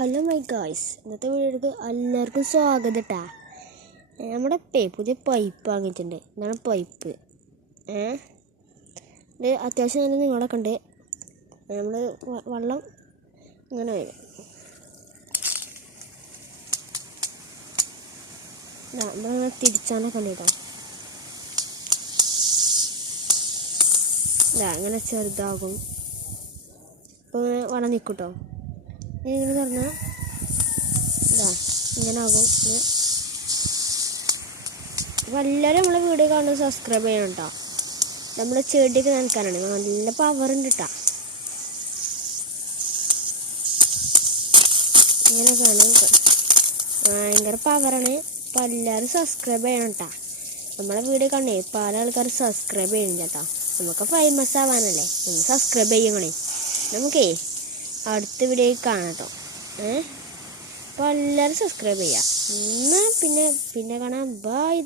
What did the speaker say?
Hello my guys, ഇന്നത്തെ വീഡിയോക്ക് എല്ലാവർക്കും സ്വാഗതം കേട്ടാ. നമ്മുടെ പുതിയ പൈപ്പ് വാങ്ങിയിട്ടുണ്ട്. ഇതാണ് പൈപ്പ്. ഇത് അത്യാവശ്യം നല്ല നിങ്ങളൊക്കെ ഉണ്ട്. നമ്മൾ വെള്ളം ഇങ്ങനെ വരും. നമ്മളിങ്ങനെ തിരിച്ചാനൊക്കെ ഉണ്ട് കേട്ടോ. ഇങ്ങനെ ചെറുതാകും. ഇപ്പോൾ ഇങ്ങനെ വെള്ളം നിൽക്കും കേട്ടോ. ഇങ്ങനെ പറഞ്ഞാൽ ഇങ്ങനെ ആകും. അപ്പോൾ എല്ലാവരും നമ്മളെ വീഡിയോ കാണുന്നത് സബ്സ്ക്രൈബ് ചെയ്യണം കേട്ടോ. നമ്മളെ ചെടിയൊക്കെ നനക്കാനാണ്. നല്ല പവറുണ്ട് കേട്ടോ. ഇങ്ങനെയൊക്കെയാണ് ഭയങ്കര പവറാണ്. അപ്പോൾ എല്ലാവരും സബ്സ്ക്രൈബ് ചെയ്യണം കേട്ടോ. നമ്മളെ വീഡിയോ കാണണേ പല ആൾക്കാർ സബ്സ്ക്രൈബ് ചെയ്യണം കേട്ടോ. നമുക്ക് ഫേമസ് ആവാനല്ലേ, ഒന്ന് സബ്സ്ക്രൈബ് ചെയ്യണേ. നമുക്കേ അടുത്ത വീഡിയോ കാണാം കേട്ടോ. അപ്പോൾ എല്ലാവരും സബ്സ്ക്രൈബ് ചെയ്യാം. എന്നാൽ പിന്നെ കാണാം. ബൈ.